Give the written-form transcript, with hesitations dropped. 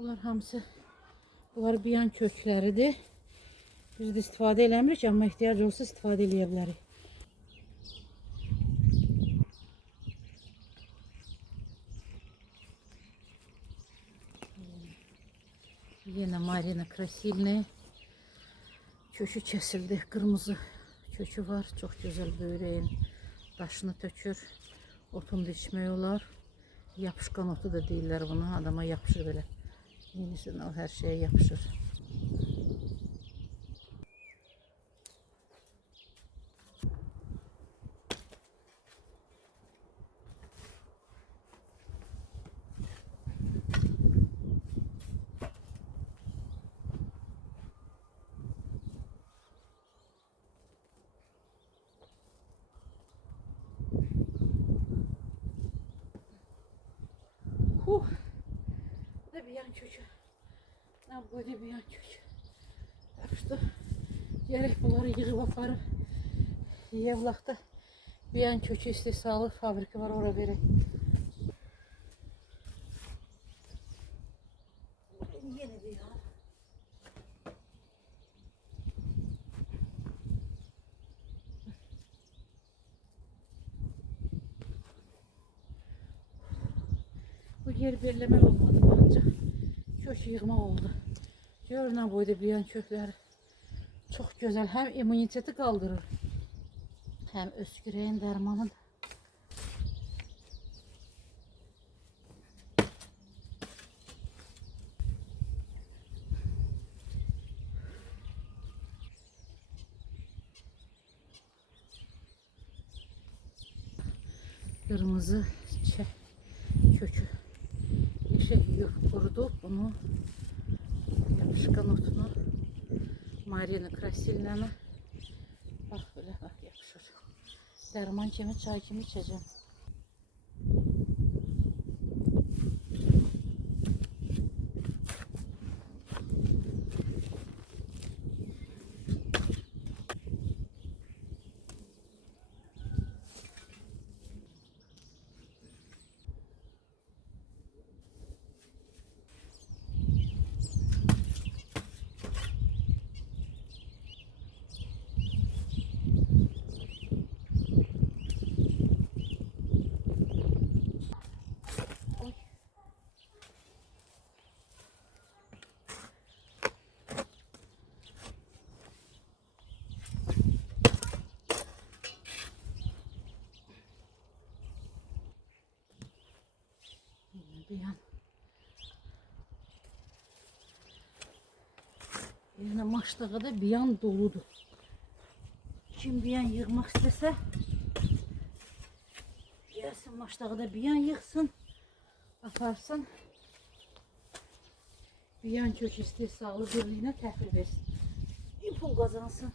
Bunlar hamısı, bunlar biyan kökləridir. Biz də istifadə eləmirik, amma ehtiyac olsa istifadə eləyə bilərik. Yine Marina Krasilne kökü kesildi. Kırmızı kökü var. Çok güzel böreğin daşını tökür. Otunu da içmək olar. Yapışkan otu da deyirlər buna. Adama yapışır belə. Yenisinden o her şeye yapışır. Ne bir yan kökü. Ne böyle bir yan kökü. İşte gerek bunları yığıb aparıb Yevlaqda bir yan kökü istehsalı fabrika var, oraya verək. Yenidir ya. Bu yer belirlemek olmadı bence. Kök yığma oldu. Görünen boyda büyüyen kökler çok güzel. Hem immuniteti kaldırır, hem ösküreğin dermanı. Kırmızı kökü. İşte yiyip kurudup bunu yapışkan otunu Marina Krasilna'na bak böyle bak yapışır. Derman kimi, çay kimi içeceğim. Biyan. Yani maçlığı da biyan doludur. Kim biyan yığmak istese gelsin maçlığı da biyan yığsın, aparsın. Biyan kök istehsalı birliğine təhvil versin. Bir pul kazansın.